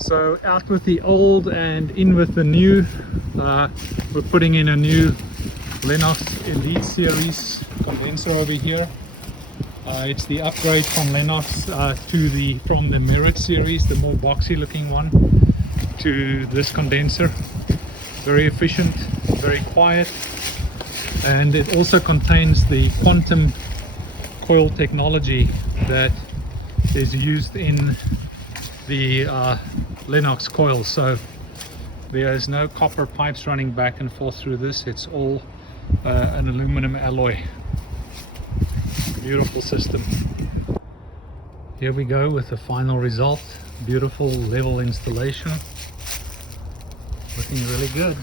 So out with the old and in with the new. We're putting in a new Lennox Elite series condenser over here. It's the upgrade from Lennox from the Merit series, the more boxy looking one, to this condenser. Very efficient, very quiet, and it also contains the quantum coil technology that is used in the Lennox coil. So there is no copper pipes running back and forth through this. It's all an aluminum alloy. Beautiful system. Here we go with the final result. Beautiful level installation. Looking really good.